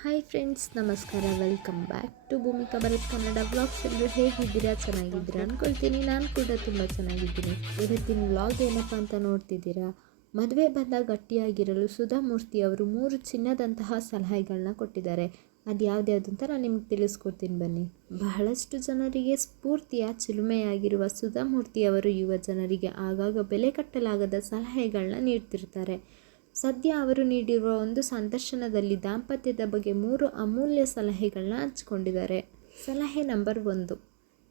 Hi friends, ನಮಸ್ಕಾರ. Welcome back to Bhoomika Bharat Kannada vlogs. ಎಲ್ಲರೂ ಹೇಗಿದ್ದೀರಾ? ಚೆನ್ನಾಗಿದ್ದೀರಾ ಅಂದ್ಕೊಳ್ತೀನಿ. ನಾನು ಕೂಡ ತುಂಬ ಚೆನ್ನಾಗಿದ್ದೀನಿ. ಇವತ್ತಿನ ವ್ಲಾಗ್ ಏನಪ್ಪ ಅಂತ ನೋಡ್ತಿದ್ದೀರಾ? ಮದುವೆ ಬಂದ ಗಟ್ಟಿಯಾಗಿರಲು ಸುಧಾಮೂರ್ತಿ ಅವರು 3 ಚಿನ್ನದಂತಹ ಸಲಹೆಗಳನ್ನ ಕೊಟ್ಟಿದ್ದಾರೆ. ಅದು ಯಾವ್ದ್ಯಾವ್ದು ಅಂತ ನಾನು ನಿಮ್ಗೆ ತಿಳಿಸ್ಕೊಡ್ತೀನಿ ಬನ್ನಿ. ಬಹಳಷ್ಟು ಜನರಿಗೆ ಸ್ಫೂರ್ತಿಯ ಚಿಲುಮೆಯಾಗಿರುವ ಸುಧಾಮೂರ್ತಿ ಅವರು ಯುವ ಜನರಿಗೆ ಆಗಾಗ ಬೆಲೆ ಕಟ್ಟಲಾಗದ ಸಲಹೆಗಳನ್ನ ನೀಡ್ತಿರ್ತಾರೆ. ಸದ್ಯ ಅವರು ನೀಡಿರುವ ಒಂದು ಸಂದರ್ಶನದಲ್ಲಿ ದಾಂಪತ್ಯದ ಬಗ್ಗೆ 3 ಅಮೂಲ್ಯ ಸಲಹೆಗಳನ್ನ ಹಂಚಿಕೊಂಡಿದ್ದಾರೆ. ಸಲಹೆ ನಂಬರ್ 1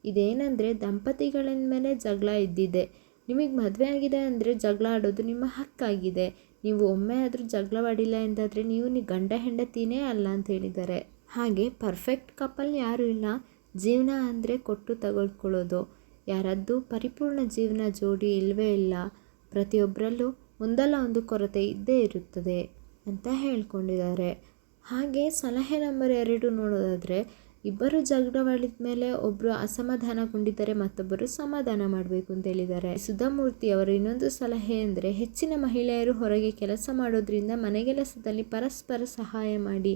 ಇದೇನೆಂದರೆ, ದಂಪತಿಗಳ ಮೇಲೆ ಜಗಳ ಇದ್ದಿದೆ. ನಿಮಗೆ ಮದುವೆ ಆಗಿದೆ ಅಂದರೆ ಜಗಳ ಆಡೋದು ನಿಮ್ಮ ಹಕ್ಕಾಗಿದೆ. ನೀವು ಒಮ್ಮೆ ಆದರೂ ಜಗಳವಾಡಿಲ್ಲ ಎಂದಾದರೆ ನೀವು ಗಂಡ ಹೆಂಡತಿನೇ ಅಲ್ಲ ಅಂತ ಹೇಳಿದ್ದಾರೆ. ಹಾಗೆ ಪರ್ಫೆಕ್ಟ್ ಕಪಲ್ ಯಾರೂ ಇಲ್ಲ. ಜೀವನ ಅಂದರೆ ಕೊಟ್ಟು ತಗೊಳ್ಕೊಳ್ಳೋದು. ಯಾರದ್ದು ಪರಿಪೂರ್ಣ ಜೀವನ ಜೋಡಿ ಇಲ್ಲವೇ ಇಲ್ಲ. ಪ್ರತಿಯೊಬ್ಬರಲ್ಲೂ ಒಂದಲ್ಲ ಒಂದು ಕೊರತೆ ಇದ್ದೇ ಇರುತ್ತದೆ ಅಂತ ಹೇಳ್ಕೊಂಡಿದ್ದಾರೆ. ಹಾಗೆ ಸಲಹೆ ನಂಬರ್ 2 ನೋಡೋದಾದರೆ, ಇಬ್ಬರು ಜಗಳವಾಡಿದ ಮೇಲೆ ಒಬ್ಬರು ಅಸಮಾಧಾನಗೊಂಡಿದ್ದರೆ ಮತ್ತೊಬ್ಬರು ಸಮಾಧಾನ ಮಾಡಬೇಕು ಅಂತ ಹೇಳಿದ್ದಾರೆ. ಸುಧಾಮೂರ್ತಿ ಅವರ ಇನ್ನೊಂದು ಸಲಹೆ ಅಂದರೆ, ಹೆಚ್ಚಿನ ಮಹಿಳೆಯರು ಹೊರಗೆ ಕೆಲಸ ಮಾಡೋದ್ರಿಂದ ಮನೆಗೆಲಸದಲ್ಲಿ ಪರಸ್ಪರ ಸಹಾಯ ಮಾಡಿ.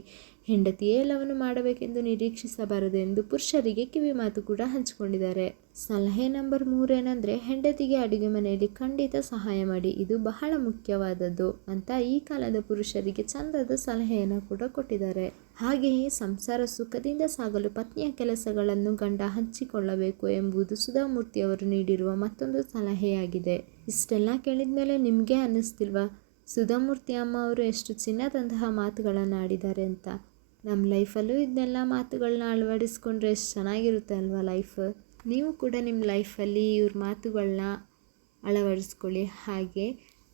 ಹೆಂಡತಿಯೇ ಎಲ್ಲವನ್ನು ಮಾಡಬೇಕೆಂದು ನಿರೀಕ್ಷಿಸಬಾರದು ಎಂದು ಪುರುಷರಿಗೆ ಕಿವಿ ಮಾತು ಕೂಡ ಹಂಚಿಕೊಂಡಿದ್ದಾರೆ. ಸಲಹೆ ನಂಬರ್ 3 ಏನಂದರೆ, ಹೆಂಡತಿಗೆ ಅಡುಗೆ ಮನೆಯಲ್ಲಿ ಖಂಡಿತ ಸಹಾಯ ಮಾಡಿ. ಇದು ಬಹಳ ಮುಖ್ಯವಾದದ್ದು ಅಂತ ಈ ಕಾಲದ ಪುರುಷರಿಗೆ ಚಂದದ ಸಲಹೆಯನ್ನು ಕೂಡ ಕೊಟ್ಟಿದ್ದಾರೆ. ಹಾಗೆಯೇ ಸಂಸಾರ ಸುಖದಿಂದ ಸಾಗಲು ಪತ್ನಿಯ ಕೆಲಸಗಳನ್ನು ಗಂಡ ಹಂಚಿಕೊಳ್ಳಬೇಕು ಎಂಬುದು ಸುಧಾಮೂರ್ತಿ ಅವರು ನೀಡಿರುವ ಮತ್ತೊಂದು ಸಲಹೆಯಾಗಿದೆ. ಇಷ್ಟೆಲ್ಲ ಕೇಳಿದ ಮೇಲೆ ನಿಮಗೆ ಅನ್ನಿಸ್ತಿಲ್ವಾ, ಸುಧಾಮೂರ್ತಿ ಅಮ್ಮ ಅವರು ಎಷ್ಟು ಚಿನ್ನದಂತಹ ಮಾತುಗಳನ್ನು ಆಡಿದ್ದಾರೆ ಅಂತ? ನಮ್ಮ ಲೈಫಲ್ಲೂ ಇದನ್ನೆಲ್ಲ ಮಾತುಗಳನ್ನ ಅಳವಡಿಸ್ಕೊಂಡ್ರೆ ಎಷ್ಟು ಚೆನ್ನಾಗಿರುತ್ತೆ ಅಲ್ವಾ ಲೈಫ್? ನೀವು ಕೂಡ ನಿಮ್ಮ ಲೈಫಲ್ಲಿ ಇವ್ರ ಮಾತುಗಳನ್ನ ಅಳವಡಿಸ್ಕೊಳ್ಳಿ. ಹಾಗೆ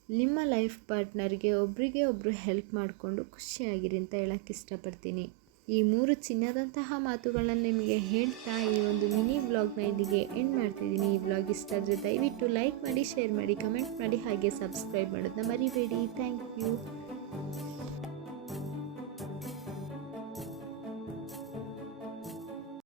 ನಿಮ್ಮ ಲೈಫ್ ಪಾರ್ಟ್ನರ್ಗೆ ಒಬ್ರಿಗೆ ಒಬ್ಬರು ಹೆಲ್ಪ್ ಮಾಡಿಕೊಂಡು ಖುಷಿಯಾಗಿರಿ ಅಂತ ಹೇಳೋಕ್ಕೆ ಇಷ್ಟಪಡ್ತೀನಿ. ಈ 3 ಚಿನ್ನದಂತಹ ಮಾತುಗಳನ್ನ ನಿಮಗೆ ಹೇಳ್ತಾ ಈ ಒಂದು ಮಿನಿ ವ್ಲಾಗ್ನ ಇಲ್ಲಿಗೆ ಎಂಡ್ ಮಾಡ್ತಿದ್ದೀನಿ. ಈ ವ್ಲಾಗ್ ಇಷ್ಟ ಆದರೆ ದಯವಿಟ್ಟು ಲೈಕ್ ಮಾಡಿ, ಶೇರ್ ಮಾಡಿ, ಕಮೆಂಟ್ ಮಾಡಿ, ಹಾಗೆ ಸಬ್ಸ್ಕ್ರೈಬ್ ಮಾಡೋದನ್ನ ಮರಿಬೇಡಿ. Thank you.